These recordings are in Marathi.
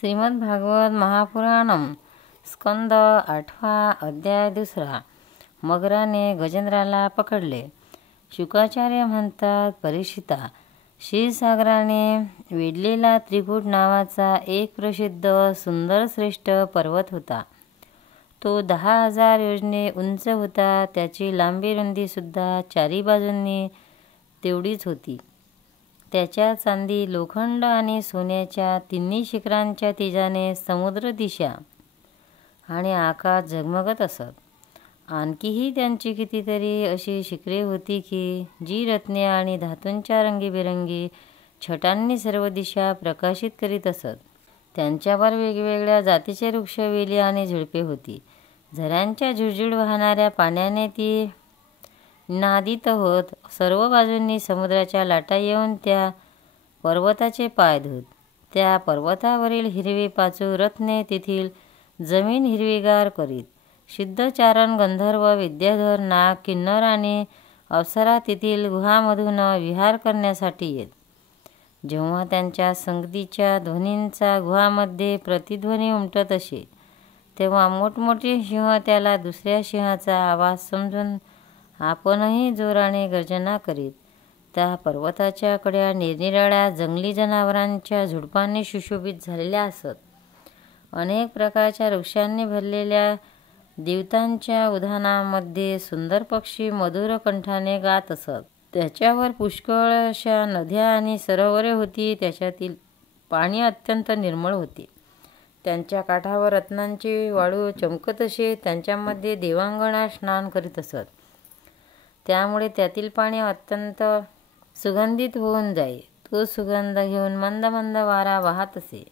श्रीमद्भागवत महापुराणम स्कंद 8 अध्याय 2. मगराने गजेंद्राला पकडले. शुकाचार्य म्हणतात, परीक्षिता, क्षीरसागराने वेढलेला त्रिकुट नावाचा एक प्रसिद्ध सुंदर श्रेष्ठ पर्वत होता. तो 10,000 योजने उंच होता. त्याची लांबी रुंदी सुद्धा चारी बाजूंनी तेवढीच होती. त्याच्या चांदी, लोखंड आणि सोन्याच्या तिन्ही शिखरांच्या तेजाने समुद्र दिशा आणि आकाश झगमगत असत. आणखीही त्यांची कितीतरी अशी शिखरे होती की जी रत्ने आणि धातूंच्या रंगीबेरंगी छटांनी सर्व दिशा प्रकाशित करीत असत. त्यांच्यावर वेगवेगळ्या जातीचे वृक्ष, वेली आणि झुडपे होती. झऱ्यांच्या झुळझुळ वाहणाऱ्या पाण्याने ती नादित होत. सर्व बाजूंनी समुद्राच्या लाटा येऊन त्या पर्वताचे पाय धुत. त्या पर्वतावरील हिरवी पाचू रत्ने तेथील जमीन हिरवीगार करीत. सिद्धचारण, गंधर्व, विद्याधर, नाग, किन्नर आणि अप्सरा तेथील गुहांमधून विहार करण्यासाठी येत. जेव्हा त्यांच्या संगतीच्या ध्वनींचा गुहांमध्ये प्रतिध्वनी उमटत असे, तेव्हा मोठमोठे सिंह त्याला दुसऱ्या सिंहाचा आवाज समजून आपणही जोराने गर्जना करीत. त्या पर्वताच्या कड्या निरनिराळ्या जंगली जनावरांच्या झुडपांनी सुशोभित झालेल्या असत. अनेक प्रकारच्या वृक्षांनी भरलेल्या देवतांच्या उद्यानामध्ये सुंदर पक्षी मधुर कंठाने गात असत. त्याच्यावर पुष्कळ अशा नद्या आणि सरोवरे होती. त्याच्यातील पाणी अत्यंत निर्मळ होते. त्यांच्या काठावर रत्नांचे वाळू चमकत असे. त्यांच्यामध्ये देवांगना स्नान करीत असत. त्यामुळे त्यातील पाणी अत्यंत सुगंधित होऊन जाई. तो सुगंध घेऊन मंद मंद वारा वाहत असे.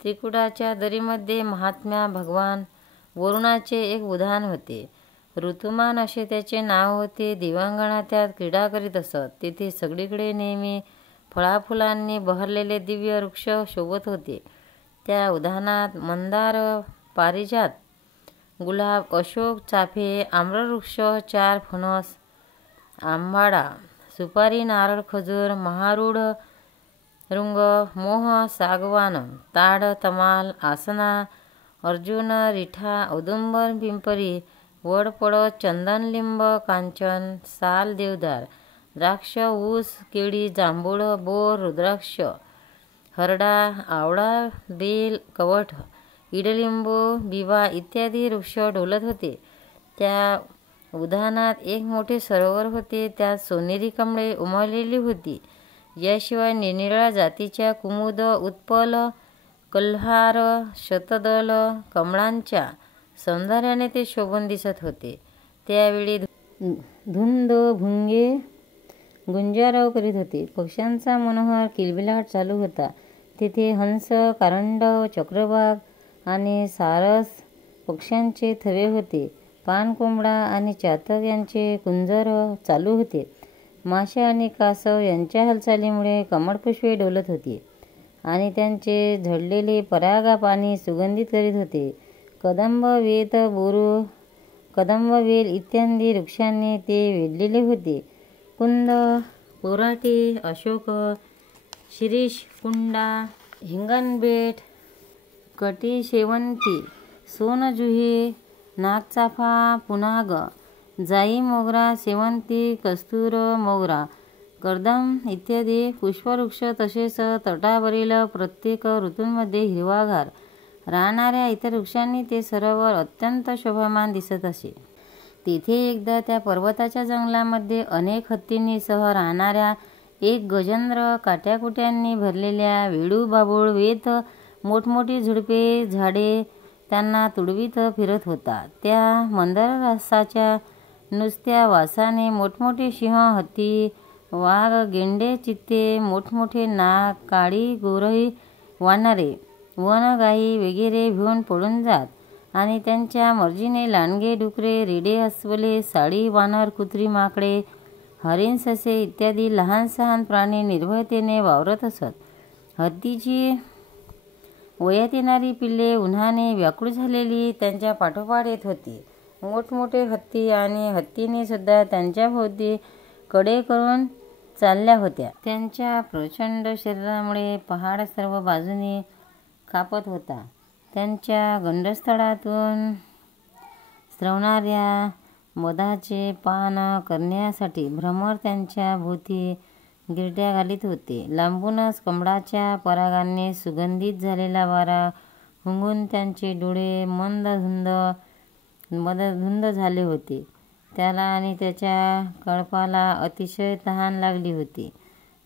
त्रिकुटाच्या दरीमध्ये महात्म्या भगवान वरुणाचे एक उद्यान होते. ऋतुमान असे त्याचे नाव होते. देवांगना त्यात क्रीडा करीत असत. तेथे सगळीकडे नेहमी फळाफुलांनी बहरलेले दिव्य वृक्ष शोभत होते. त्या उद्यानात मंदार, पारिजात, गुलाब, अशोक, चाफे, आम्रवृक्ष, 4 फणस, आंबाडा, सुपारी, नारळ, खजूर, महारूढ, रुंग, मोह, सागवान, ताड, तमाल, आसना, अर्जुन, रिठा, औदुंबर, पिंपरी, वड, पळस, चंदन, लिंब, कांचन, साल, देवदार, द्राक्ष, ऊस, केळी, जांभूळ, बोर, रुद्राक्ष, हरडा, आवळा, बेल, कवठ, इडलिंबू, बिबा इत्यादी वृक्ष डोलत होते. त्या उद्यानात एक मोठे सरोवर होते. त्यात सोनेरी कमळे उमललेली होती. याशिवाय निरनिराळ्या जातीच्या कुमुद, उत्पल, कल्हार, शतदल कमळांच्या सौंदर्याने ते शोभून दिसत होते. त्यावेळी धुंद भुंगे गुंजारव करीत होते. पक्ष्यांचा मनोहर किलबिलाट चालू होता. तेथे हंस, कारंडव, चक्रवाक आणि सारस पक्ष्यांचे थवे होते. पानकोंबडा आणि चातक यांचे कुंजर चालू होते. मासे आणि कासव यांच्या हालचालीमुळे कमळपुष्पे डोलत होती आणि त्यांचे झडलेले परागा पाणी सुगंधित करीत होते. कदंब, वेत, बोरू, कदंब, वेल इत्यादी वृक्षांनी ते वेढलेले होते. कुंद, पोराटी, अशोक, शिरीष, कुंडा, हिंगणबेट, कटी, शेवंती, सोनजुही, नागचाफा, पुनाग, जाई, मोगरा, शेवंती, कस्तूर, मोगरा, कर्दम इत्यादी पुष्पवृक्ष तसेच तटावरील प्रत्येक ऋतूंमध्ये हिरवागार राहणाऱ्या इतर वृक्षांनी ते सरोवर अत्यंत शोभामान दिसत असे. तेथे एकदा त्या पर्वताच्या जंगलामध्ये अनेक हत्तींनी सह राहणाऱ्या एक गजेंद्र काट्याकुट्यांनी भरलेल्या वेडू, बाभूळ, वेत, मोठमोठी झुडपे, झाडे त्यांना तुडवीत फिरत होता. त्या मंदार रसाच्या नुसत्या वासाने मोठमोठे सिंह, हत्ती, वाघ, गेंडे, चित्ते, मोठमोठे नाग, काळी गोरही, वानरे, वनगायी वगैरे भिवून पळून जात आणि त्यांच्या मर्जीने लांडगे, डुकरे, रेडे, अस्वले, साळी, वानर, कुत्री, माकडे, हरिण, ससे इत्यादी लहान सहान प्राणी निर्भयतेने वावरत असत. हत्तीची वयात येणारी पिल्ले उन्हाने व्याकुळ झालेली त्यांच्या पाठोपाठ येत होती. मोठमोठे हत्ती आणि हत्तीने सुद्धा त्यांच्या भोवती कडे करून चालल्या होत्या. त्यांच्या प्रचंड शरीरामुळे पहाड सर्व बाजूनी कापत होता. त्यांच्या गंडस्थळातून स्रवणाऱ्या मधाचे पान करण्यासाठी भ्रमर त्यांच्या भोवती गिरट्या घालीत होते. लांबूनच कमळाच्या परागांनी सुगंधित झालेला वारा हुंगून त्यांचे डोळे मंदधुंद झाले होते. त्याला आणि त्याच्या कळपाला अतिशय तहान लागली होती,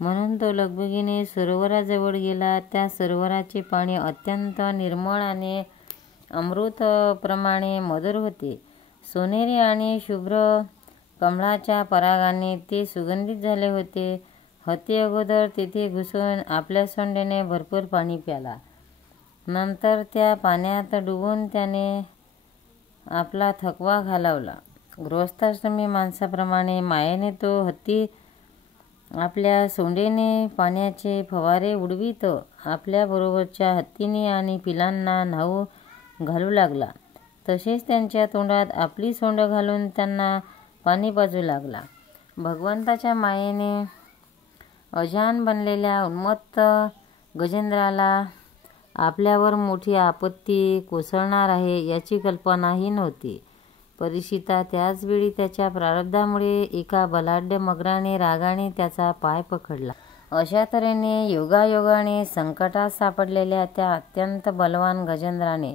म्हणून तो लगबगीने सरोवराजवळ गेला. त्या सरोवराचे पाणी अत्यंत निर्मळ आणि अमृतप्रमाणे मधुर होते. सोनेरी आणि शुभ्र कमळाच्या परागांनी ते सुगंधित झाले होते. हत्ती अगोदर तेथे घुसून आपल्या सोंडेने भरपूर पाणी प्याला. नंतर त्या पाण्यात डुबून त्याने आपला थकवा घालवला. गृहस्थाश्रमी माणसाप्रमाणे मायेने तो हत्ती आपल्या सोंडेने पाण्याचे फवारे उडवित आपल्याबरोबरच्या हत्तींनी आणि पिलांना न्हाऊ घालू लागला. तसेच त्यांच्या तोंडात आपली सोंड घालून त्यांना पाणी पाजू लागला. भगवंताच्या मायेने अजान बनलेल्या उन्मत्त गजेंद्राला आपल्यावर मोठी आपत्ती कोसळणार आहे याची कल्पनाही नव्हती. परीक्षिता, त्याचवेळी त्याच्या प्रारब्धामुळे एका बलाढ्य मगराने रागाने त्याचा पाय पकडला. अशा तऱ्हेने योगायोगाने संकटात सापडलेल्या त्या अत्यंत बलवान गजेंद्राने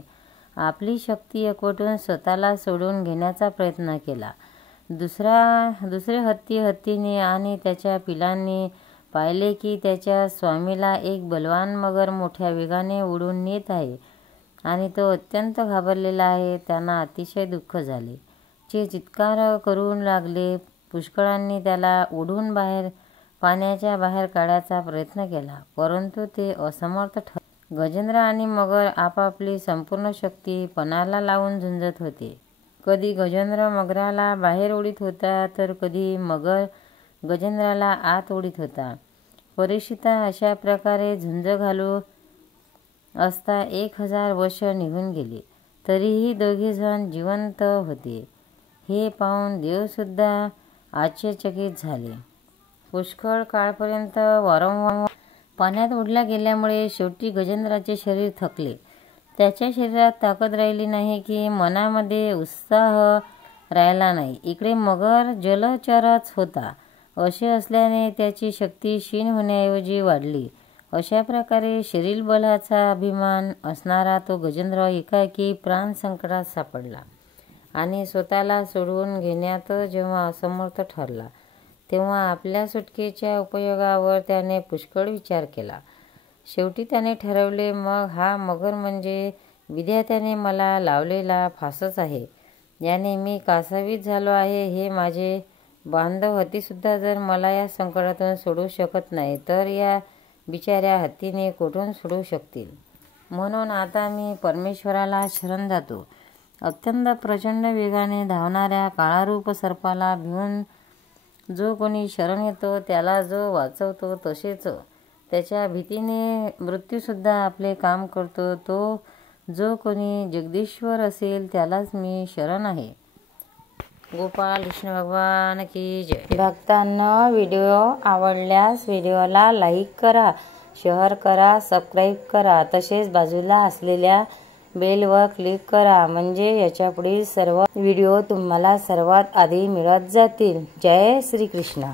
आपली शक्ती एकवटून स्वतःला सोडून घेण्याचा प्रयत्न केला. दुसरे हत्तीने आणि त्याच्या पिलांनी पाहिले की त्याच्या स्वामीला एक बलवान मगर मोठ्या वेगाने ओढून नेत आहे आणि तो अत्यंत घाबरलेला आहे. त्यांना अतिशय दुःख झाले. ते चित्कार करू लागले. पुष्कळांनी त्याला ओढून पाण्याच्या बाहेर काढायचा प्रयत्न केला, परंतु ते असमर्थ ठरले. गजेंद्र आणि मगर आपापली संपूर्ण शक्ती पणाला लावून झुंजत होते. कधी गजेंद्र मगराला बाहेर ओढीत होता, तर कधी मगर गजेंद्राला आत ओढीत होता. परीक्षिता, अशा प्रकारे झुंज घालू असता 1000 वर्ष निघून गेली, तरीही दोघेजण जिवंत होते. हे पाहून देवसुद्धा आश्चर्यचकित झाले. पुष्कळ काळपर्यंत वारंवार पाण्यात ओढल्या गेल्यामुळे शेवटी गजेंद्राचे शरीर थकले. त्याच्या शरीरात ताकद राहिली नाही की मनामध्ये उत्साह राहिला नाही. इकडे मगर जलचरच होता. असे असल्याने त्याची शक्ती क्षीण होण्याऐवजी वाढली. अशा प्रकारे शरीरबलाचा अभिमान असणारा तो गजेंद्र एकाएकी प्राण संकटात सापडला आणि स्वतःला सोडवून घेण्यात जेव्हा असमर्थ ठरला, तेव्हा आपल्या सुटकेच्या उपयोगावर त्याने पुष्कळ विचार केला. शेवटी त्याने ठरवले, मग हा मगर म्हणजे विधात्याने मला लावलेला फासच आहे. याने मी कासावीस झालो आहे. हे माझे बांधव हत्तीसुद्धा जर मला या संकटातून सोडू शकत नाही, तर या बिचाऱ्या हत्तीने कुठून सोडू शकतील. म्हणून आता मी परमेश्वराला शरण जातो. अत्यंत प्रचंड वेगाने धावणाऱ्या काळारूप सर्पाला भिवून जो कोणी शरण येतो त्याला जो वाचवतो, तसेच त्याच्या भीतीने मृत्यूसुद्धा आपले काम करतो, तो जो कोणी जगदीश्वर असेल त्यालाच मी शरण आहे. गोपाल कृष्ण भगवान की जय. भक्तांनो, व्हिडिओ आवडल्यास व्हिडिओला लाईक करा, शेअर करा, सबस्क्राईब करा. तसेच बाजूला असलेल्या बेलवर क्लिक करा, म्हणजे याच्यापुढील सर्व व्हिडिओ तुम्हाला सर्वात आधी मिळत जातील. जय श्री कृष्ण.